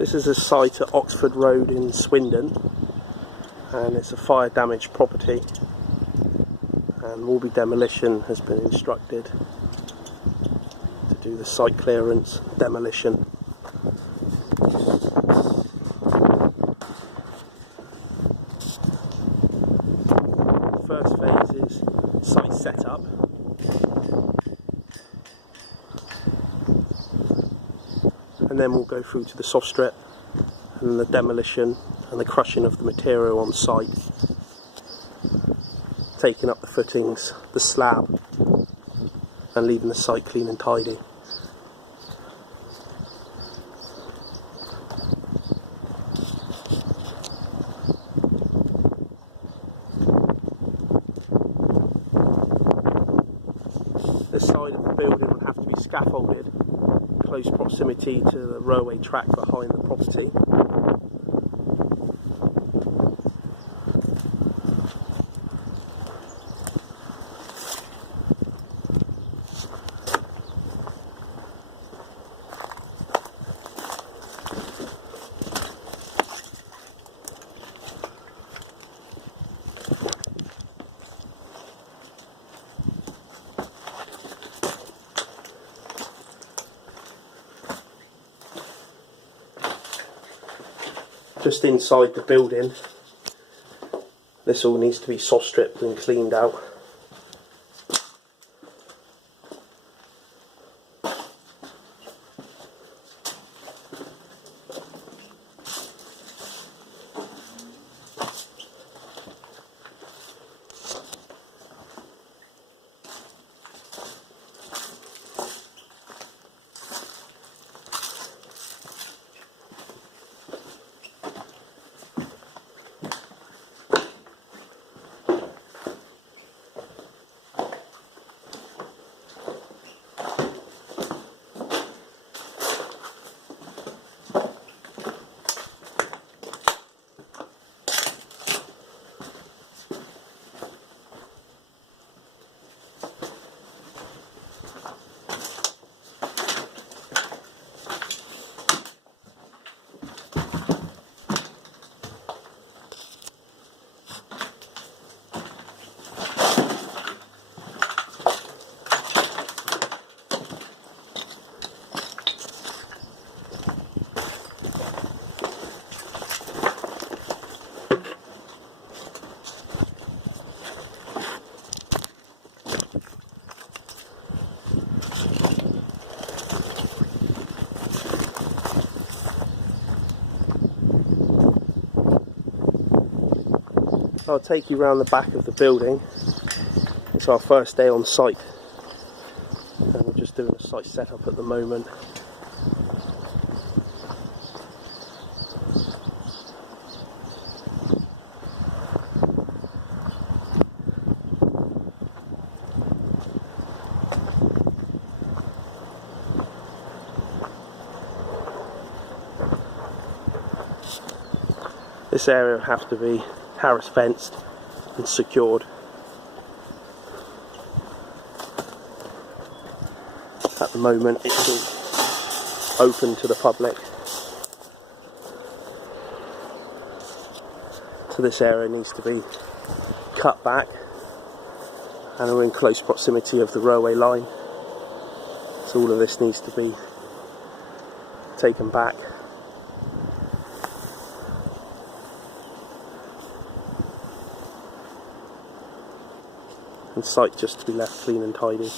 This is a site at Oxford Road in Swindon, and it's a fire damaged property, and Worbey Demolition has been instructed to do the site clearance demolition. First phase is site setup. And then we'll go through to the soft strip and the demolition and the crushing of the material on site, taking up the footings, the slab, and leaving the site clean and tidy. This side of the building will have to be scaffolded in close proximity to the railway track behind the property. Just inside the building, this all needs to be soft stripped and cleaned out. I'll take you around the back of the building. It's our first day on site, and we're just doing a site setup at the moment. This area will have to be Harris fenced and secured. At the moment it's all open to the public, so this area needs to be cut back, and we're in close proximity of the railway line, so all of this needs to be taken back. And site just to be left clean and tidy.